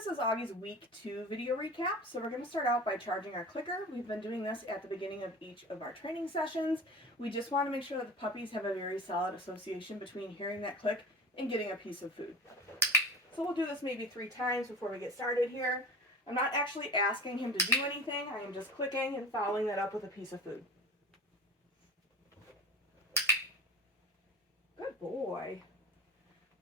This is Augie's week 2 video recap. So we're going to start out by charging our clicker. We've been doing this at the beginning of each of our training sessions. We just want to make sure that the puppies have a very solid association between hearing that click and getting a piece of food. So we'll do this maybe 3 times before we get started here. I'm not actually asking him to do anything. I am just clicking and following that up with a piece of food. Good boy.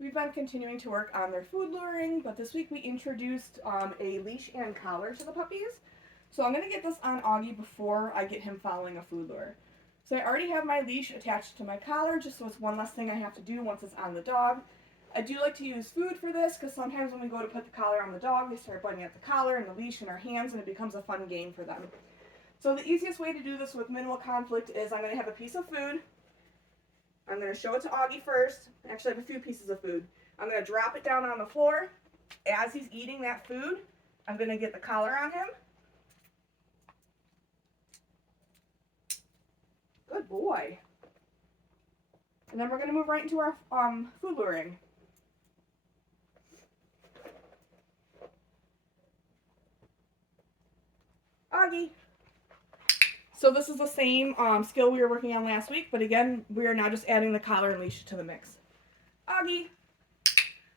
We've been continuing to work on their food luring, but this week we introduced a leash and collar to the puppies. So I'm going to get this on Auggie before I get him following a food lure. So I already have my leash attached to my collar, just so it's one less thing I have to do once it's on the dog. I do like to use food for this, because sometimes when we go to put the collar on the dog, they start biting at the collar and the leash in our hands, and it becomes a fun game for them. So the easiest way to do this with minimal conflict is I'm going to have a piece of food. I'm going to show it to Auggie first. Actually, I have a few pieces of food. I'm going to drop it down on the floor. As he's eating that food, I'm going to get the collar on him. Good boy. And then we're going to move right into our food luring. Auggie. So this is the same skill we were working on last week, but again, we are now just adding the collar and leash to the mix. Auggie.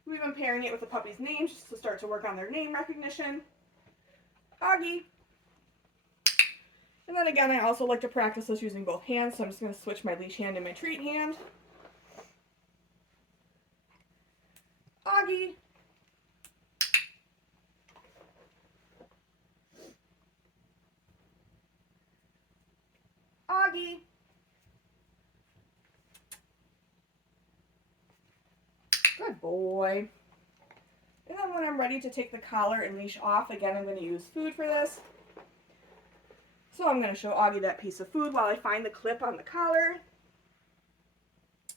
We've been pairing it with the puppy's names just to start to work on their name recognition. Auggie. And then again, I also like to practice this using both hands, so I'm just going to switch my leash hand and my treat hand. Auggie. Auggie. Good boy. And then when I'm ready to take the collar and leash off, again, I'm going to use food for this. So I'm going to show Auggie that piece of food while I find the clip on the collar.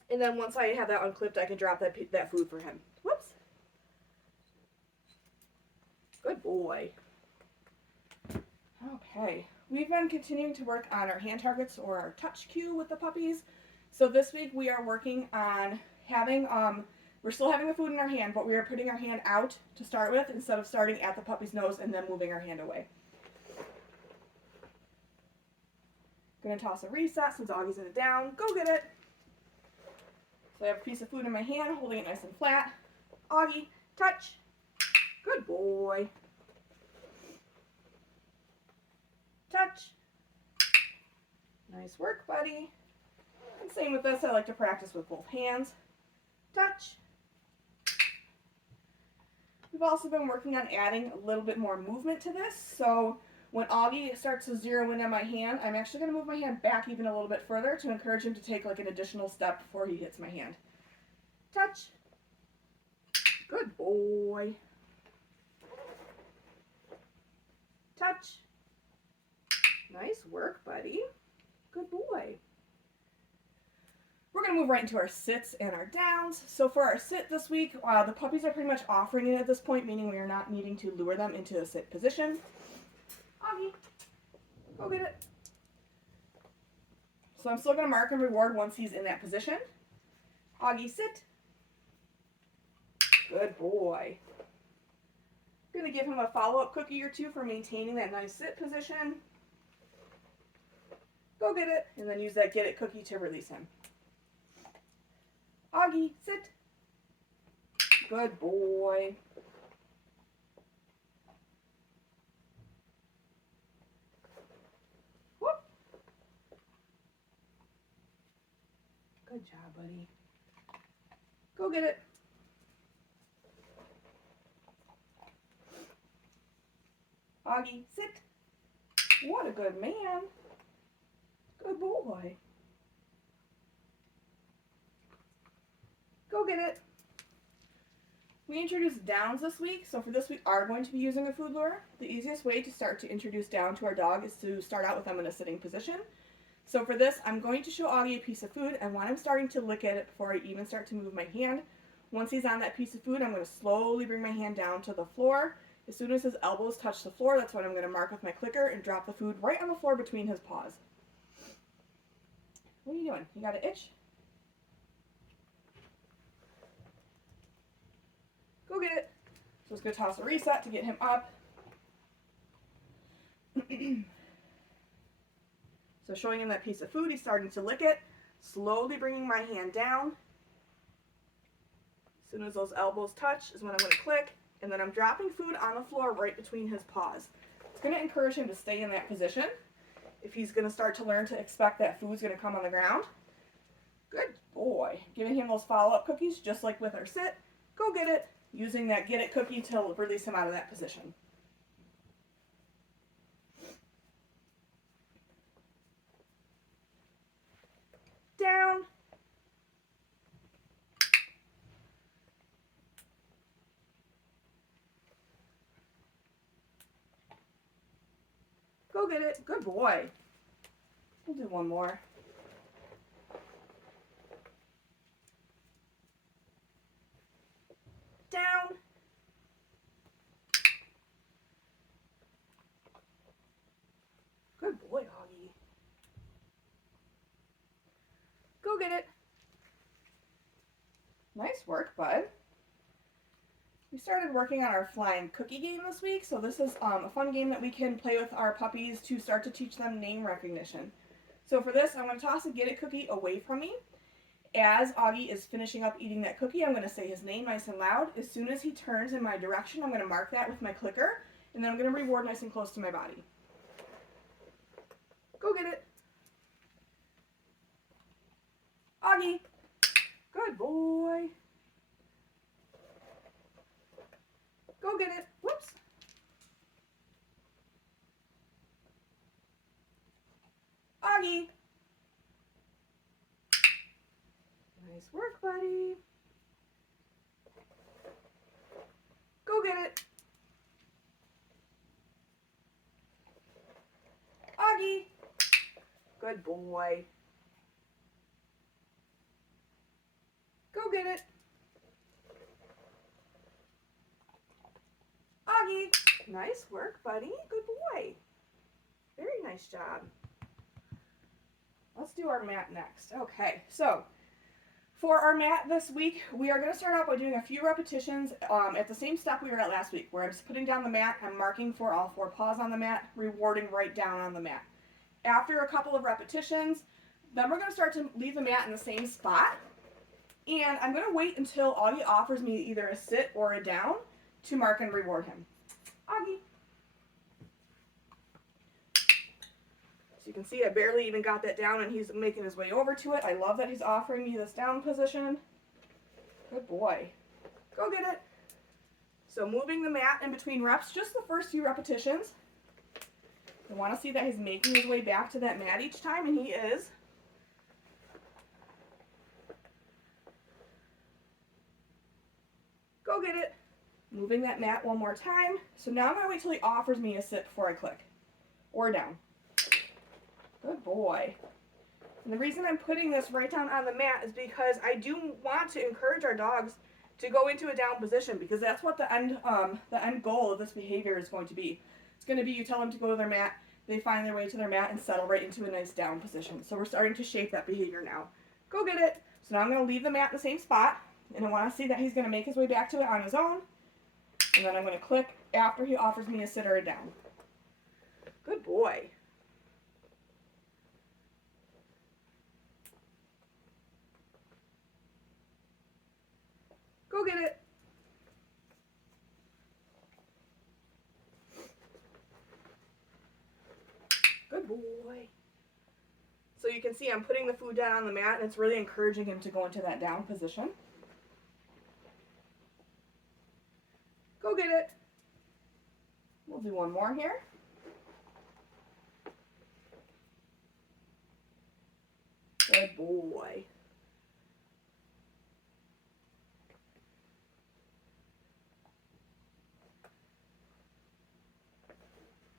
And then once I have that unclipped, I can drop that food for him. Whoops. Good boy. Okay. We've been continuing to work on our hand targets or our touch cue with the puppies. So this week we are working on having, we're still having the food in our hand, but we are putting our hand out to start with instead of starting at the puppy's nose and then moving our hand away. Gonna toss a reset since Augie's in it down. Go get it. So I have a piece of food in my hand, holding it nice and flat. Auggie, touch. Good boy. Touch. Nice work, buddy. And same with this, I like to practice with both hands. Touch. We've also been working on adding a little bit more movement to this. So when Auggie starts to zero in on my hand, I'm actually going to move my hand back even a little bit further to encourage him to take like an additional step before he hits my hand. Touch. Good boy. Touch. Nice work, buddy. Good boy. We're going to move right into our sits and our downs. So for our sit this week, the puppies are pretty much offering it at this point, meaning we are not needing to lure them into a sit position. Auggie, go get it. So I'm still going to mark and reward once he's in that position. Auggie, sit. Good boy. I'm going to give him a follow-up cookie or two for maintaining that nice sit position. Go get it, and then use that get it cookie to release him. Auggie, sit. Good boy. Whoop. Good job, buddy. Go get it. Auggie, sit. What a good man. Good boy. Go get it. We introduced downs this week, so for this we are going to be using a food lure. The easiest way to start to introduce down to our dog is to start out with them in a sitting position. So for this, I'm going to show Auggie a piece of food, and when I'm starting to lick at it before I even start to move my hand, once he's on that piece of food, I'm going to slowly bring my hand down to the floor. As soon as his elbows touch the floor, that's when I'm going to mark with my clicker and drop the food right on the floor between his paws. What are you doing? You got an itch? Go get it. So it's going to toss a reset to get him up. So showing him that piece of food, he's starting to lick it. Slowly bringing my hand down. As soon as those elbows touch is when I'm going to click. And then I'm dropping food on the floor right between his paws. It's going to encourage him to stay in that position. If he's going to start to learn to expect that food's going to come on the ground. Good boy. Giving him those follow-up cookies just like with our sit. Go get it. Using that get it cookie to release him out of that position. Down. Go get it. Good boy. We'll do one more. Down. Good boy, Auggie. Go get it. Nice work, bud. We started working on our flying cookie game this week, so this is a fun game that we can play with our puppies to start to teach them name recognition. So for this, I'm going to toss a get it cookie away from me. As Auggie is finishing up eating that cookie, I'm going to say his name nice and loud. As soon as he turns in my direction, I'm going to mark that with my clicker, and then I'm going to reward nice and close to my body. Go get it. Auggie. Good boy. Go get it. Whoops. Auggie. Nice work, buddy. Go get it. Auggie. Good boy. Go get it. Auggie. Nice work, buddy. Good boy. Very nice job. Let's do our mat next. Okay, so for our mat this week, we are going to start out by doing a few repetitions at the same step we were at last week, where I'm just putting down the mat, I'm marking for all 4 paws on the mat, rewarding right down on the mat. After a couple of repetitions, then we're going to start to leave the mat in the same spot, and I'm going to wait until Auggie offers me either a sit or a down to mark and reward him. Auggie. So you can see I barely even got that down and he's making his way over to it. I love that he's offering me this down position. Good boy. Go get it. So moving the mat in between reps, just the first few repetitions. I want to see that he's making his way back to that mat each time, and he is. Go get it. Moving that mat one more time. So now I'm going to wait till he offers me a sit before I click. Or down. Good boy. And the reason I'm putting this right down on the mat is because I do want to encourage our dogs to go into a down position, because that's what the end goal of this behavior is going to be. It's going to be you tell them to go to their mat, they find their way to their mat and settle right into a nice down position. So we're starting to shape that behavior now. Go get it. So now I'm going to leave the mat in the same spot, and I want to see that he's going to make his way back to it on his own. And then I'm going to click after he offers me a sit or a down. Good boy. Go get it. Good boy. So you can see I'm putting the food down on the mat, and it's really encouraging him to go into that down position. Go get it. We'll do one more here. Good boy.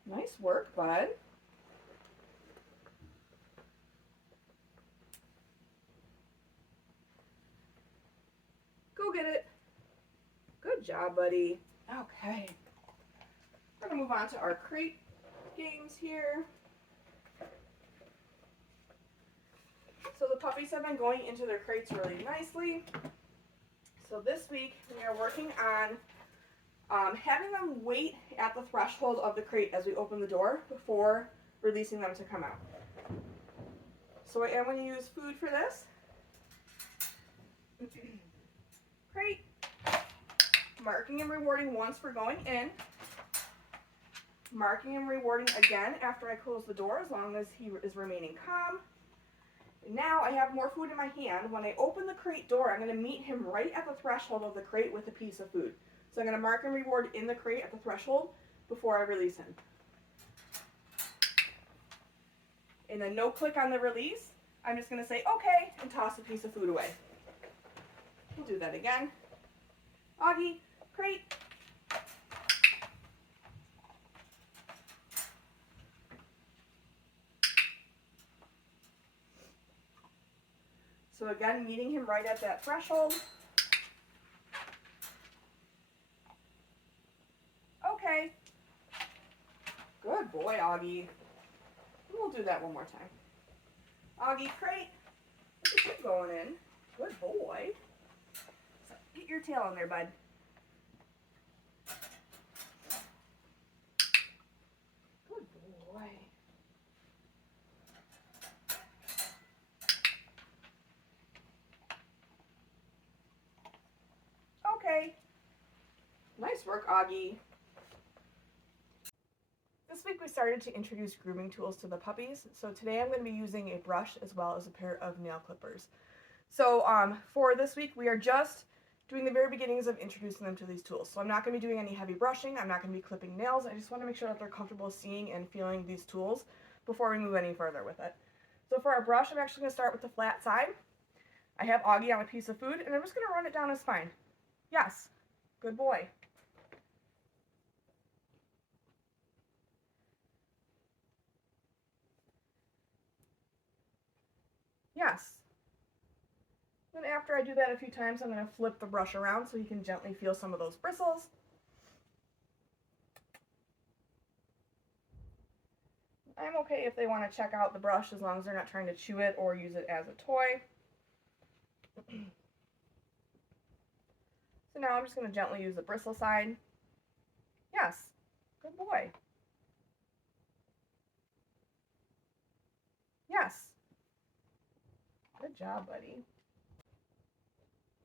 Nice work, bud. Go get it. Good job, buddy. Okay. We're going to move on to our crate games here. So the puppies have been going into their crates really nicely. So this week we are working on Having them wait at the threshold of the crate as we open the door before releasing them to come out. So I am going to use food for this. Crate. Marking and rewarding once for going in. Marking and rewarding again after I close the door as long as he is remaining calm. Now I have more food in my hand. When I open the crate door, I'm going to meet him right at the threshold of the crate with a piece of food. So I'm going to mark and reward in the crate at the threshold before I release him. And then no click on the release. I'm just going to say okay and toss a piece of food away. We'll do that again. Auggie, crate. So again, meeting him right at that threshold. Okay. Good boy, Auggie. We'll do that one more time. Auggie, crate. Look at you going in. Good boy. So get your tail in there, bud. Good boy. Okay. Nice work, Auggie. This week we started to introduce grooming tools to the puppies. So today I'm going to be using a brush as well as a pair of nail clippers. So for this week we are just doing the very beginnings of introducing them to these tools. So I'm not going to be doing any heavy brushing. I'm not going to be clipping nails. I just want to make sure that they're comfortable seeing and feeling these tools before we move any further with it. So for our brush, I'm actually going to start with the flat side. I have Auggie on a piece of food and I'm just going to run it down his spine. Yes, good boy. Yes. Then after I do that a few times, I'm going to flip the brush around so he can gently feel some of those bristles. I'm okay if they want to check out the brush as long as they're not trying to chew it or use it as a toy. So now I'm just going to gently use the bristle side. Yes, good boy. Yes. Good job, buddy.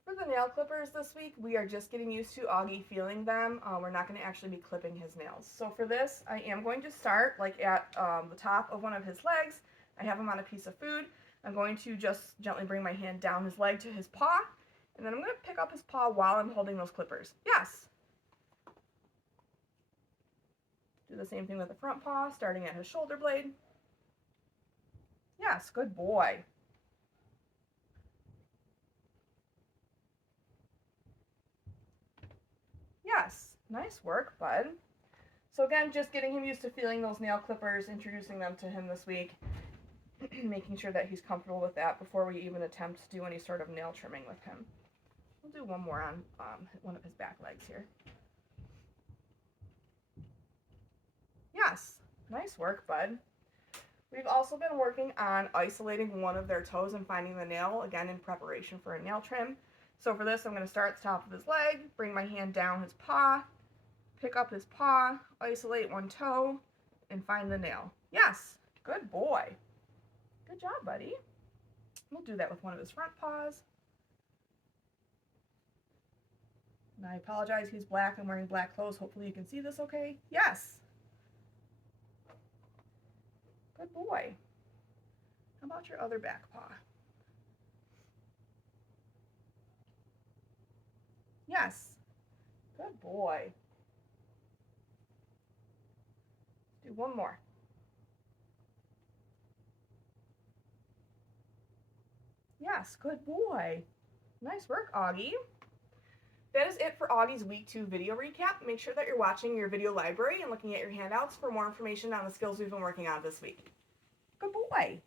For the nail clippers this week, we are just getting used to Auggie feeling them. We're not going to actually be clipping his nails. So for this, I am going to start like at the top of one of his legs. I have him on a piece of food. I'm going to just gently bring my hand down his leg to his paw, and then I'm going to pick up his paw while I'm holding those clippers. Yes. Do the same thing with the front paw, starting at his shoulder blade. Yes, good boy. Yes, nice work, bud. So again, just getting him used to feeling those nail clippers, introducing them to him this week, making sure that he's comfortable with that before we even attempt to do any sort of nail trimming with him. We'll do one more on one of his back legs here. Yes, nice work, bud. We've also been working on isolating one of their toes and finding the nail, again in preparation for a nail trim. So for this, I'm going to start at the top of his leg, bring my hand down his paw, pick up his paw, isolate one toe, and find the nail. Yes, good boy. Good job, buddy. We'll do that with one of his front paws. And I apologize, he's black. I'm wearing black clothes. Hopefully you can see this okay. Yes. Good boy. How about your other back paw? Yes. Good boy. Do one more. Yes, good boy. Nice work, Auggie. That is it for Auggie's Week 2 video recap. Make sure that you're watching your video library and looking at your handouts for more information on the skills we've been working on this week. Good boy.